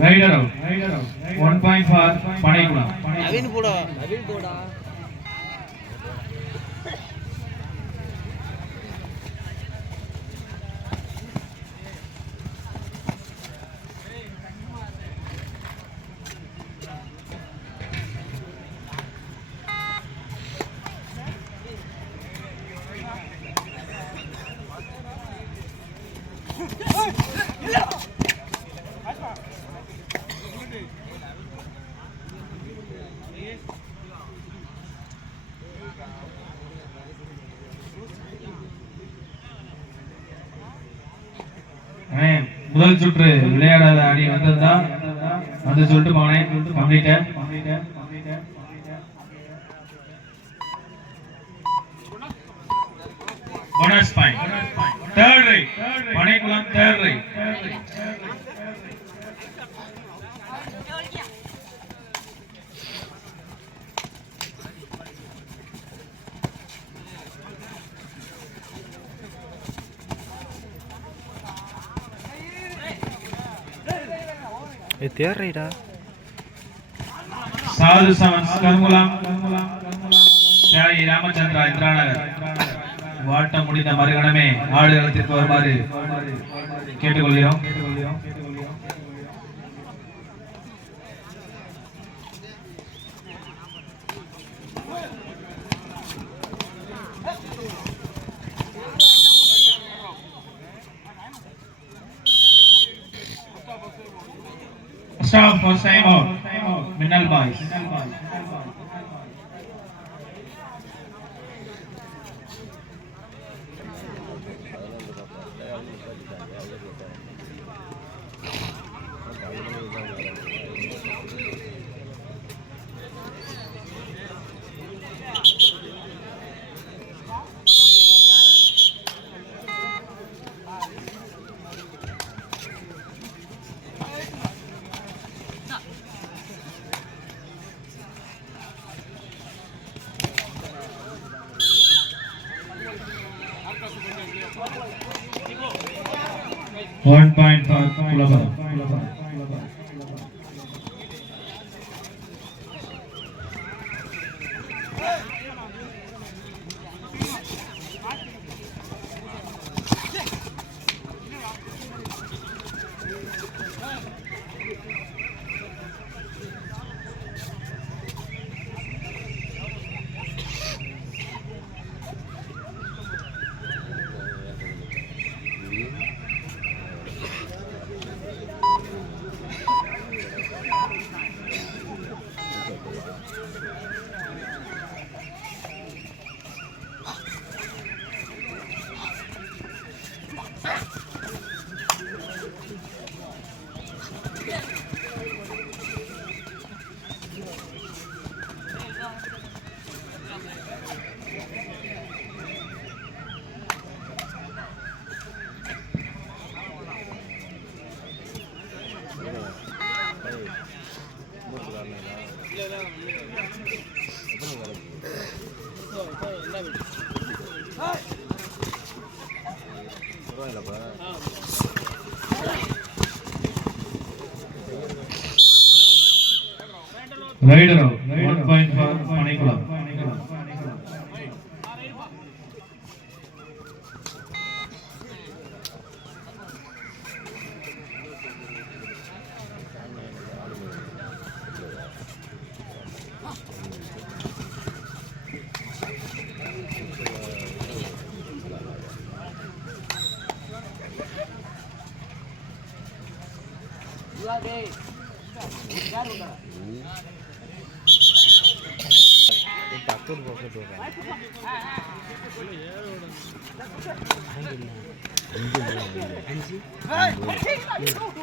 Raider one point for Panaikulam Naveen போடா நவீன் போடா அண்ணே, முதல் சுற்று விளையாடாத அணி வந்ததுதான் வந்து சொல்லிட்டு போனே கம்ப்ளீட்ட bonus point third raid Panaikulam third raid ஏ தேர்றா சாது சமன் கருங்குளம். தியாகி ராமச்சந்திரா இந்திராநகர். வாட்டம் முடிந்த மறுகணமே ஆடுகளத்திற்கு வருமாறு கேட்டுக்கொள்கிறோம். Shop Mosaimo, Minal Boys. Minal Boys. point point point point for Kulabara. Rider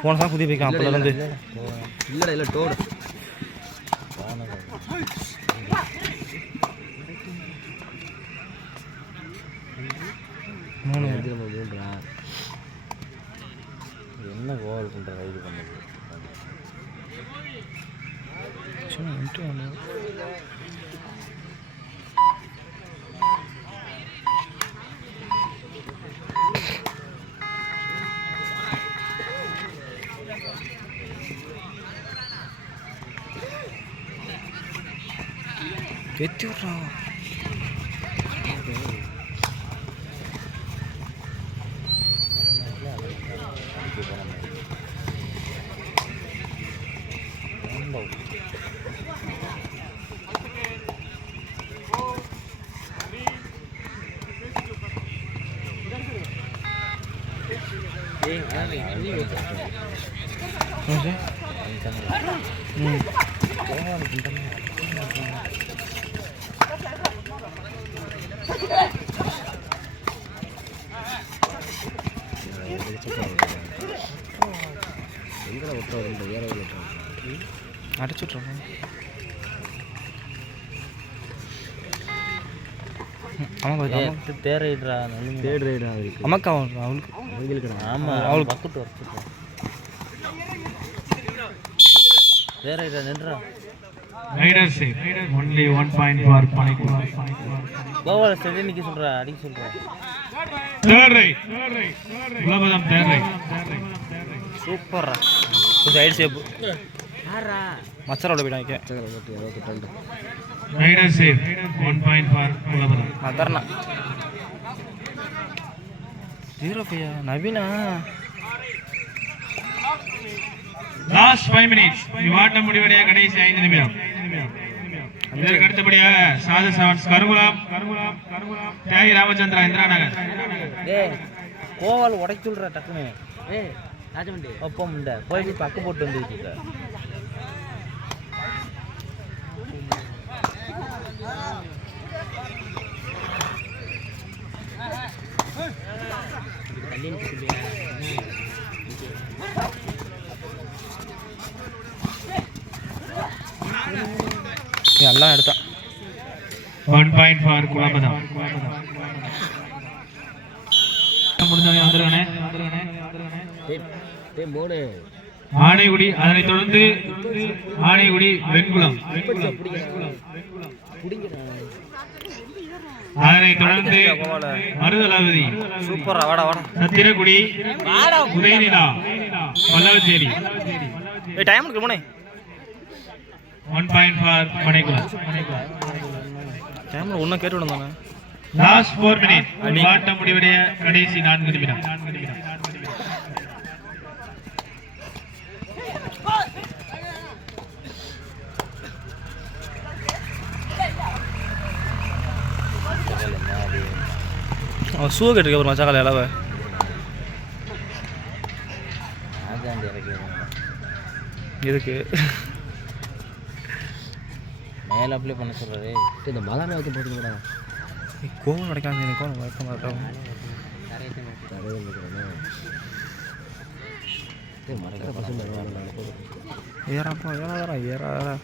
போன சார் புதிய போய்க்கான் அப்பல இருந்து. இல்லடா இல்ல டோடு. ఎత్తుర్రా Hãy subscribe cho kênh Ghiền Mì Gõ Để không bỏ lỡ những video hấp dẫn விட்றோம் ஆமாம் அம்மா தேரைடுறா தேர்ட் ரைடு அவருக்கு அம்மாக்கா அவனுக்கு. அவளுக்கு அவங்களுக்கு ஆமா அவளுக்கு- பக்கத்து வரச்சுட்டா தேரைடுறா நின்றா. Raider save only one point for கோவால சொல்றா அடிக்க சொல்றா. தேர்ட் ரைட் குலபதம் தேர்ட் ரைட் சூப்பர்ரா. சைடு சேப்பு மச்சரோட போயிட்டாங்க raider save one point for குலபதம் நான் தரணா ஜீரோ பையா? நவீனா? லாஸ்ட் ஃபைவ் மினிட்ஸ் இவ்வாட்டம் முடிவடைய கடைசி ஐந்து நிமிடம். இதற்கு அடுத்தபடியாக சாது செவன்ஸ் கருங்குலாம் தியாகி ராமச்சந்திரா இந்திரா நகர். கோவால் உடைக்க சொல்றா டக்குன்னு. ஏய் ராஜமண்டி. அப்போ இந்த போய் பக்க போட்டு வந்துட்டு எடுத்தான் ஒன் பாயிண்ட் ஃபார் குலபதம் முடிஞ்சவங்க வந்துருவனே ஆனைக்குடி அதனைத் தொடர்ந்து ஆனைக்குடி வெண்குளம் அதனைத் தொடர்ந்து மருதளவதி சூப்பரா வாடா வாடா சத்திரக்குடி உதயநிலா பல்லவச்சேரி ஏய் டைம் இருக்கு போனே ஒன் பாயிண்ட் ஃபார் மனைக்குளம் டைமில் ஒன்றும் கேட்டு விடுந்தானே லாஸ்ட் ஃபோர் மினிட் ஆட்டம் முடிவுடைய கடைசி நான்கு நிமிடம். அவன் ஷூ கேட்டிருக்க ஒரு மச்சா காலை அளவு. மேல அப்ளை பண்ண சொல்றாரு. டேய் இந்த மலர் வைக்க போட்டுங்கடா கோவம் கிடைக்காம எனக்கு கோவம் வைக்க மாட்டோம் ஏறாப்பா ஏறா ஏறா ஏறா ஏறா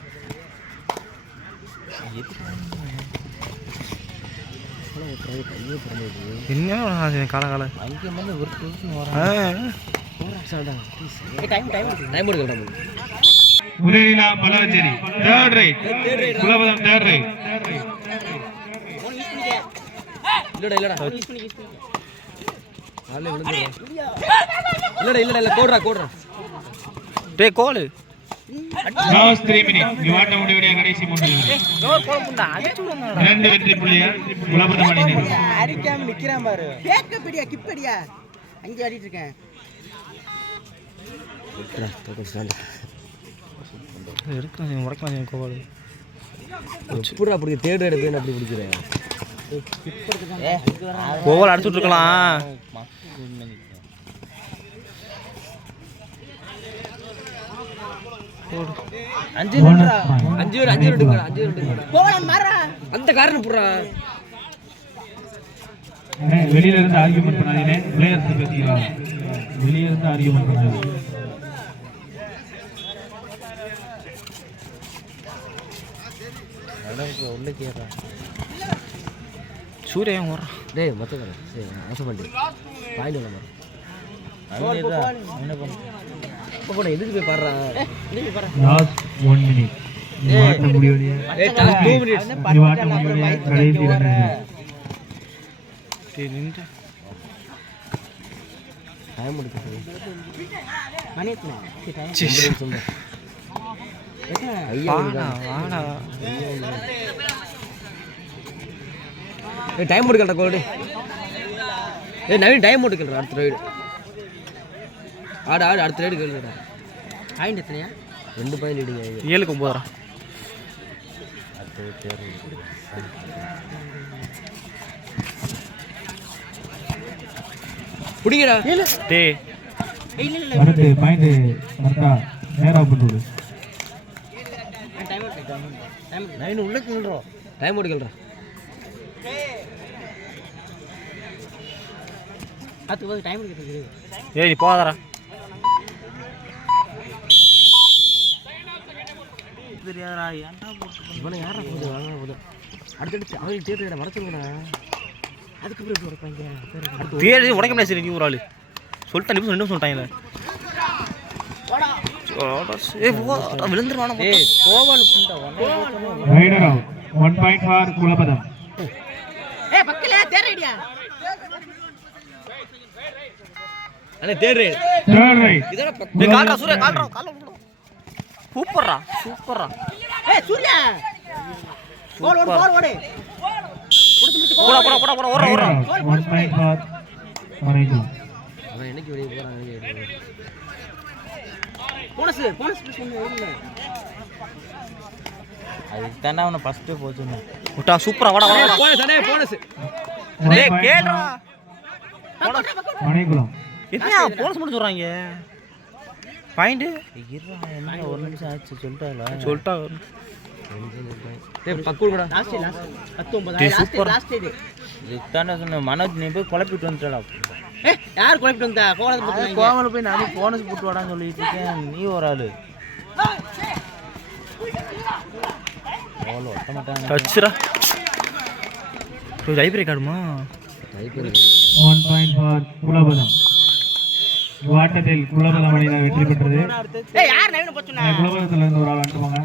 ஒரு ட்ரை கையே பிறந்தது என்ன கால கால அங்கே வந்து விருட்டு விருட்டுன்னு வரான் ஆ time time time Udhayanila Pallavacheri third raid Kulapatham third raid இல்லடா இல்லடா. இல்லடா இல்லடா இல்ல கோடுறா கோடுறா டேய் கோலு. லாஸ்ட் த்ரீ மினிட் ஆட்டம் முடிவுடைய கடைசி மூன்று நிமிடம் இரண்டு வெற்றி புள்ளியார் குலபதம் அணியினர் அடிக்காம நிக்கிறான் பாரு. கேட்கப்படியா கிப்படியா அங்கே ஆடிட்டு இருக்கேன். விட்டுறா தோக்க ஸ்டாண்ட் இருக்கு முறைக்கலாம் கோவால் எப்படா அப்படி தேர்ட் ரைடு போய் அப்படி பிடிக்கிறேன் கோவால் அடிச்சுட்டு இருக்கலாம். அஞ்சு அஞ்சு அஞ்சு அஞ்சு அந்த காரணம் புடுறா. வெளியில இருந்து ஆர்கியூமெண்ட் பண்ணாதீங்க. பிளேயர்ஸ் பேசிக்கலாம் வெளிய இருந்து ஆர்கியூமெண்ட் பண்ணாதீங்க. உள்ள சூரியன் ஓடுறான் டேய் மொத்த கடை சரி ஆசை பண்ணி பாயிண்ட் வர மாதிரி என்ன பண்ண? இப்போ கூட எதுக்கு போய் பாடுறா? லாஸ்ட் ஒன் மினிட் ஆட்டம் முடிவுடைய ஏய் டூ மினிட்ஸ் ஆட்டம் முடிவுடைய கடைசி இரண்டு நிமிடம் டேய் நின்று டைம் எடுக்க மணி எத்தனை? சரி, time. ஏய் டைம் போட்டு கேள்றா கோடு ஏய் நவீன் டைம் போட்டு கேள்றா அடுத்த ரைடு ஆடு ஆடு அடுத்த ரைடு கேளுடா பாயிண்ட் எத்தனையா? ரெண்டு பாயிண்ட் லீடிங் ஏழுக்கு ஒம்பதுரா பிடிங்கடா. டேய். இல்ல இல்ல அடுத்து பாயிண்ட் கரெக்டா நேரா பண்ணுறது யாரா போகுது? வாங்க போகுது அடுத்தடுத்து அவங்களுக்கு தேர்தல் மறைச்சுங்கடா அதுக்கு எப்படி உடைப்பாங்க தேடி உடைக்க முடியாது சரி நீ ஒரு ஆள். சொல்லிட்டேன் நிமிஷம் ரெண்டு நிமிஷம் சொல்லிட்டாங்களே ஏய் விழுந்துருவானா ஏய் கோவால் புண்டா ஒன்னே raider out one point for Kulapatham ஏய் பக்கல தேறடியா அண்ணா தேர்ட் ரைடு தேர்ட் ரைட் இதோட பக்கம் டேய் கால்றா சூர்யா கால்றா கால்ல விடுடா. சூப்பர்ரா சூப்பர்ரா. ஏய் சூர்யா. கோல் ஓடு கோல் ஓடு. புடிச்சு புடிச்சு போடா போடா போடா போடா ஓடுறா ஓடுறா. ஒன் பாயிண்ட் ஃபார் மனைவி அவன் என்னைக்கு வெளியே போறான் என்னைக்கு வெளியே போறான். போனஸ் போனஸ் புடிச்சு இல்ல அதுக்கு தானே அவனை ஃபஸ்ட்டு போச்சுன்னு. விட்டா சூப்பரா வாடா வாடா வாடா. போனஸ் அண்ணே போனஸ் டேய் கேளுடா. மனைக்குளம் என்ன போனஸ் மட்டும் சொல்றாங்க? பாயிண்ட் இருடா என்ன ஒரு நிமிஷம் ஆச்சு சொல்லிட்டாங்களா சொல்லிட்டா. டேய் பக்கூர் கூட லாஸ்ட் லாஸ்ட் 19 டேய், லாஸ்ட் super. லாஸ்ட் இது இதுக்கு தானே சொன்னேன் மனோஜ் நீ போய் குழப்பிட்டு வந்துட்டா ஏய் யார் குழப்பிட்டு வந்தா? கோலத்தை போட்டு கோவல போய் நானும் போனஸ் போட்டு வாடான்னு சொல்லிட்டு இருக்கேன். நீ ஒரு ஆளு. கோவல ஒட்ட மாட்டாங்க டச்சுடா லைப்ரரி கார்டுமா? ஒன் பாயிண்ட் ஃபார் குலபதம் இவ்வாட்டத்தில் குலபதம் அணியினர் வெற்றி பெற்றது. ஏய் யார் நவீன போச்சுனா குலபதத்துல இருந்து ஒரு ஆள் அனுப்புவாங்க.